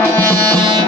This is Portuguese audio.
Música